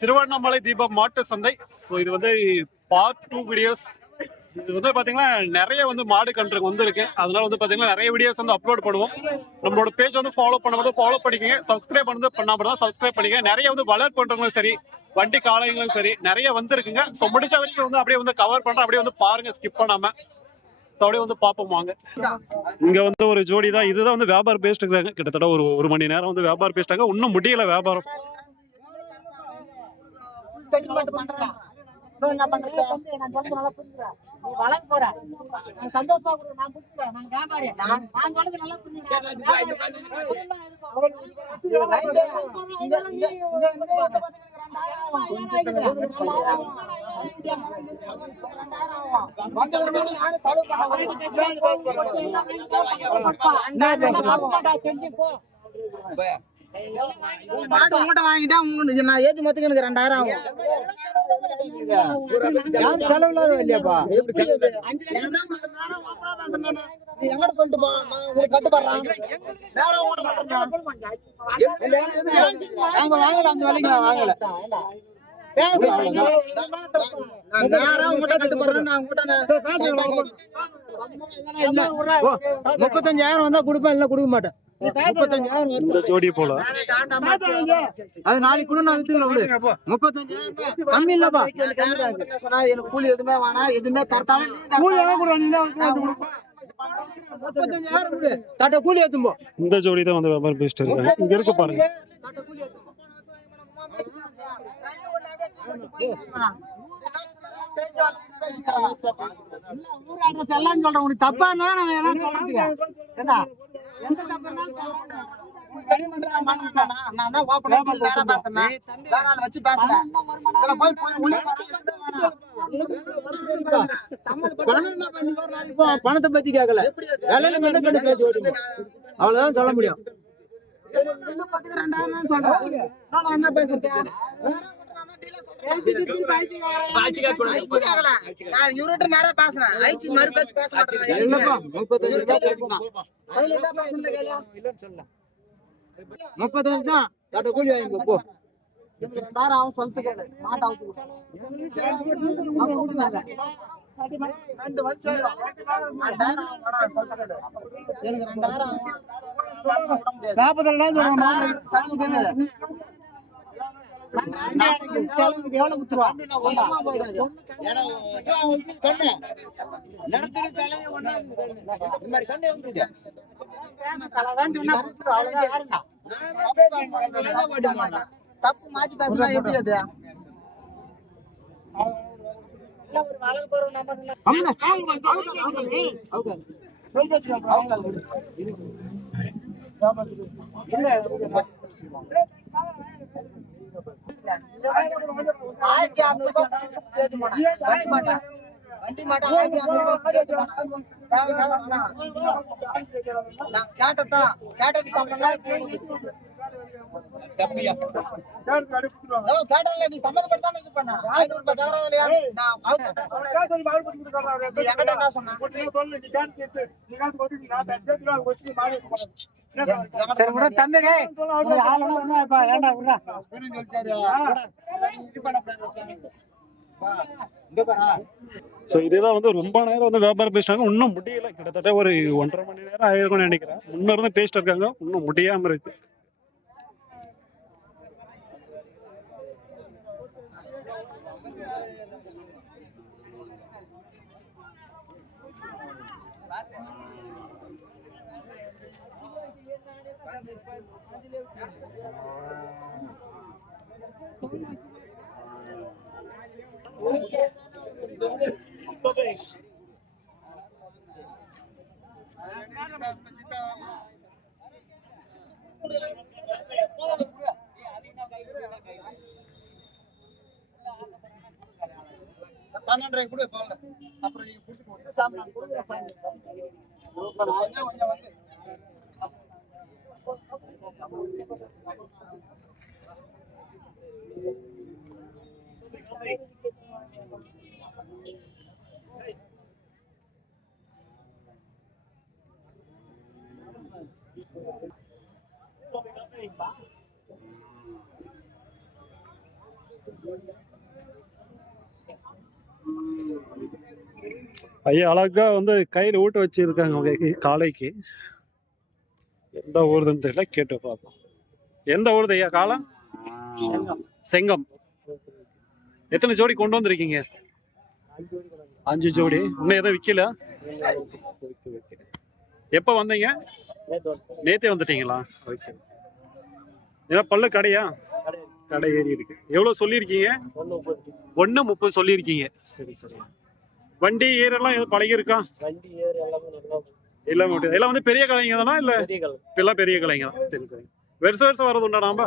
திருவண்ணாமலை தீபம் மாட்டு சந்தை. ஸோ இது வந்து பார்ட் டூ வீடியோஸ் இது வந்து பாத்தீங்கன்னா நிறைய வந்து மாடு கன்றுங்க வந்துருக்கு. அதனால வந்து பாத்தீங்கன்னா நிறைய வீடியோஸ் வந்து அப்லோட் பண்ணுவோம். நம்மளோட பேஜ் வந்து ஃபாலோ பண்ணும்போது ஃபாலோ பண்ணிக்கங்க. சப்ஸ்கிரைப் வந்து பண்ணாமல் தான் சப்ஸ்கிரைப் பண்ணிக்கங்க. நிறைய வந்து வளர் பண்ணுறவங்களும் சரி வண்டி காளைங்களும் சரி நிறைய வந்துருக்குங்க. ஸோ முடிச்ச வரைக்கும் வந்து அப்படியே வந்து கவர் பண்ணுறேன் அப்படியே வந்து பாருங்க ஸ்கிப் பண்ணாம. ஸோ அப்படியே வந்து பார்ப்போம் வாங்க. இங்க வந்து ஒரு ஜோடி தான். இதுதான் வந்து வியாபாரம் பேசிட்டு இருக்காங்க கிட்டத்தட்ட ஒரு ஒரு மணி நேரம் வந்து வியாபாரம் பேசிட்டாங்க இன்னும் முடியல வியாபாரம். செட்டில்மெண்ட் பண்றேன் என்ன பண்றது நான் சொல்றது நல்லா புரிஞ்சுக்கிறேன் நீ வளர்க்க போற நான் சந்தோஷமா கொடு நான் புரிஞ்சுக்கிறேன் நான் வியாபாரி நான் சொல்றது நல்லா புரிஞ்சுக்கிறேன் மாடு உங்கள்கிட்ட வாங்கிட்டா உங்களுக்கு நான் மொத்தம் எனக்கு ரெண்டாயிரம் ஆகும் செலவு இல்லாத இல்லையாப்பா எங்கிட்ட பண்ணிட்டு போ உங்களுக்கு கட்டுப்படுறேன். நாங்க வாங்கல வேலைக்கு நான் வாங்கல முப்பத்தஞ்சாயிரம் வந்தா கொடுப்பேன் இல்ல கொடுக்க மாட்டேன் முப்பத்தஞ்சாயிரம். இந்த ஜோடி போல அது நாளைக்கு கூட நான் முப்பத்தஞ்சாயிரம் கம்மி இல்லப்பா எனக்கு கூலி எதுவுமே வேணாம் எதுவுமே முப்பத்தஞ்சாயிரம் கொடு தட்ட கூலி ஏத்தும்போ இந்த ஜோடி தான் வந்து வியாபாரம் பேசிட்டு இருக்காங்க இங்க இருக்கு பாருங்க ஊர் அட்ரஸ் எல்லாம் சொல்றேன். உனக்கு தப்பா இருந்தா நான் என்ன சொல்றதுக்கு ஏண்டா? எந்த தப்பு இருந்தாலும் பணத்தை பத்தி கேட்கல. அவ்வளவுதான் சொல்ல முடியும். என்ன பேசுறேன் இவர்கிட்ட நேரா பேசுறேன். ஐச்சி மறு பேச்சு பேச மாட்டேன். முப்பத்தஞ்சு தான் டாட்டா கூலி வாங்கி போ. சொல்லிட்டு மாட்டை ரெண்டு. எனக்கு ரெண்டாயிரம் ஆகும் ரெண்டாயிரம் செலவுக்கு என்னது? எவ்வளவு குத்துருவா கண்ணு. தலையை ஒண்ணா இந்த மாதிரி கண்ணு தப்பு மாத்தி பேசினா எப்படி அது இல்ல ஆயிரத்தி அறுநூறு வண்டி வண்டி ஆயிரத்தி அறுநூறு நான் கேட்டதான் கேட்டது சம்பளம் கேட்டதுல நீ சம்மந்தப்பட்டு இது பண்ண? ஐநூறு ரூபாய் தவிர இல்லையா? நான் அவங்க சொல்றேன். நீ என்கிட்ட என்ன சொன்ன? சரி விட தம்பி டேய் உனக்கு ஆளுனா ஒண்ணு இப்ப ஏன்டா விடுறா? ஸோ இதுதான் வந்து ரொம்ப நேரம் வந்து வியாபாரம் பேசிட்டாங்க இன்னும் முடியல. கிட்டத்தட்ட ஒரு ஒன்றரை மணி நேரம் ஆயிருக்கும்னு நினைக்கிறேன். முன்ன இருந்து பேசிட்டு இருக்காங்க. இன்னும் முடியாம இருக்கு. பன்னெண்டரை கூட போகல. அப்புறம் நீங்க புடிச்சு தான் கொஞ்சம் வந்து. ஐயா அழகா வந்து கயிறு ஊட்ட வச்சிருக்காங்க காலைக்கு எந்த ஊருதுன்னு தெரியல கேட்டு பார்ப்போம். எந்த ஊருது ஐயா காலம்? செங்கம். எத்தனை ஜோடி கொண்டு வந்திருக்கீங்க? அஞ்சு ஜோடி. இன்னும் எதுவும் விற்கல எப்போ வந்தீங்க? நேத்தே வந்துட்டீங்களா? ஓகே ஏன்னா பல்லு கடையா? கடை ஏறி இருக்கு. எவ்வளோ சொல்லியிருக்கீங்க? ஒன்று முப்பது சொல்லியிருக்கீங்க. சரி சரி. வண்டி ஏரெல்லாம் எதுவும் பழகி இருக்கா வண்டி ஏறு எல்லாமே நல்லா எல்லாம் மட்டும் எல்லாம் வந்து பெரிய கலைங்க தானா? இல்லை எல்லாம் பெரிய கலைங்க தான். சரி சரி. வருஷம் வருஷம் வர்றது உண்டா நாம?